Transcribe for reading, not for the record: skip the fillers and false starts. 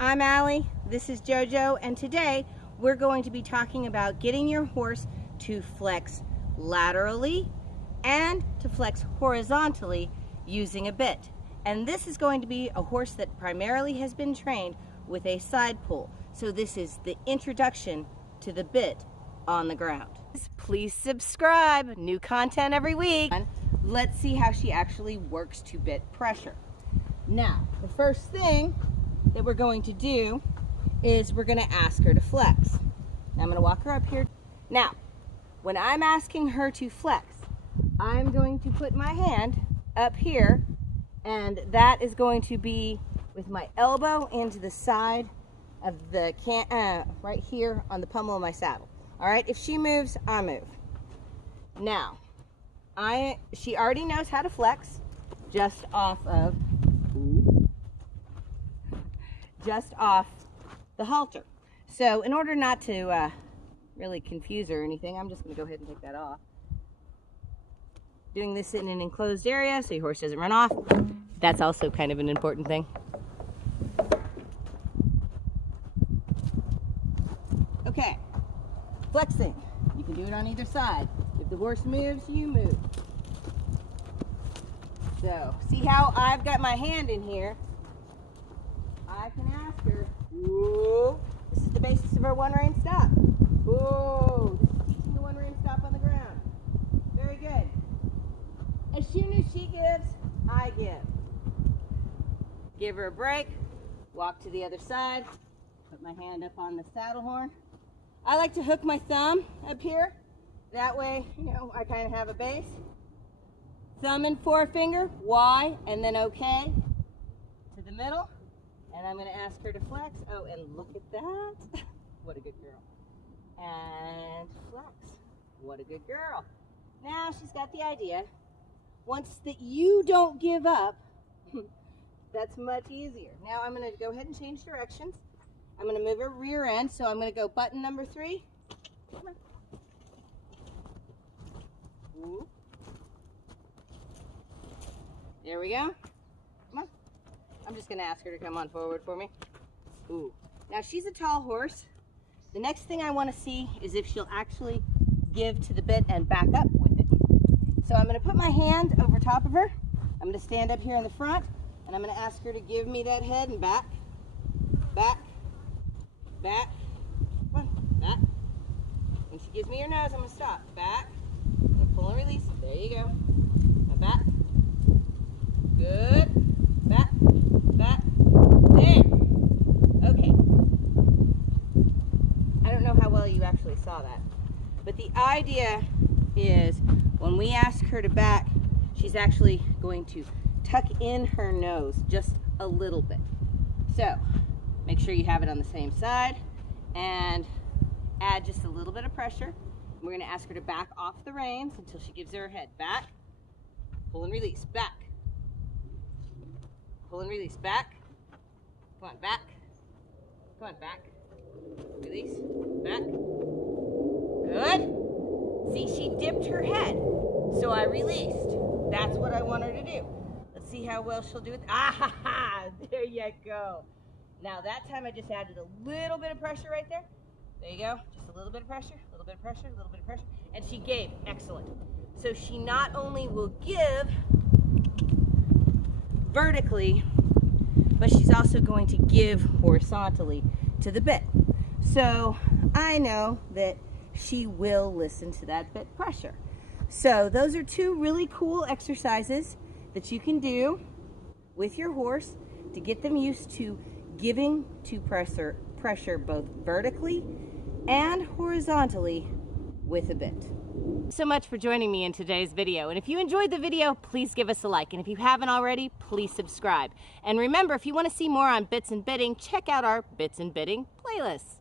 I'm Allie, this is JoJo, and today we're going to be talking about getting your horse to flex laterally and to flex horizontally using a bit. And this is going to be a horse that primarily has been trained with a side pull. So this is the introduction to the bit on the ground. Please subscribe, new content every week. Let's see how she actually works to bit pressure. Now, the first thing that we're going to do is we're going to ask her to flex. Now, I'm going to walk her up here. Now, when I'm asking her to flex, I'm going to put my hand up here, and that is going to be with my elbow into the side of the right here on the pommel of my saddle. All right, if she moves, I move. Now, she already knows how to flex just off the halter. So in order not to really confuse her or anything, I'm just going to go ahead and take that off. Doing this in an enclosed area so your horse doesn't run off. That's also kind of an important thing. Okay, flexing. You can do it on either side. If the horse moves, you move. So, see how I've got my hand in here? I can ask her, whoa. This is the basis of our one rein stop. Whoa, this is teaching the one rein stop on the ground. Very good. As soon as she gives, I give. Give her a break, walk to the other side, put my hand up on the saddle horn. I like to hook my thumb up here. That way, you know, I kind of have a base. Thumb and forefinger, Y, and then OK to the middle. And I'm going to ask her to flex. Oh, and look at that. What a good girl. And flex. What a good girl. Now she's got the idea. Once that you don't give up, that's much easier. Now I'm going to go ahead and change directions. I'm going to move her rear end. So I'm going to go button number 3. Come on. Ooh. There we go. Come on. I'm just going to ask her to come on forward for me. Ooh. Now she's a tall horse. The next thing I want to see is if she'll actually give to the bit and back up with it. So I'm going to put my hand over top of her. I'm going to stand up here in the front, and I'm going to ask her to give me that head and back, back, back. Come on, back. When she gives me her nose, I'm going to stop. Back. I'm going to pull and release. There you go. Now back. Good. Back. Back. There. Okay. I don't know how well you actually saw that. But the idea is when we ask her to back, she's actually going to tuck in her nose just a little bit. So make sure you have it on the same side and add just a little bit of pressure. We're going to ask her to back off the reins until she gives her head. Back. Pull and release. Back. Pull and release. Back. Come on, back. Come on, back. Release. Back. Good. See, she dipped her head, so I released. That's what I want her to do. Let's see how well she'll do it. Ah, ha, ha. There you go. Now that time I just added a little bit of pressure right there. There you go. Just a little bit of pressure, a little bit of pressure, a little bit of pressure. And she gave. Excellent. So she not only will give vertically, but she's also going to give horizontally to the bit. So I know that she will listen to that bit pressure. So those are two really cool exercises that you can do with your horse to get them used to giving to pressure both vertically and horizontally with a bit. So much for joining me in today's video. And if you enjoyed the video, please give us a like. And if you haven't already, please subscribe. And remember, if you want to see more on bits and bitting, check out our Bits and Bitting playlist.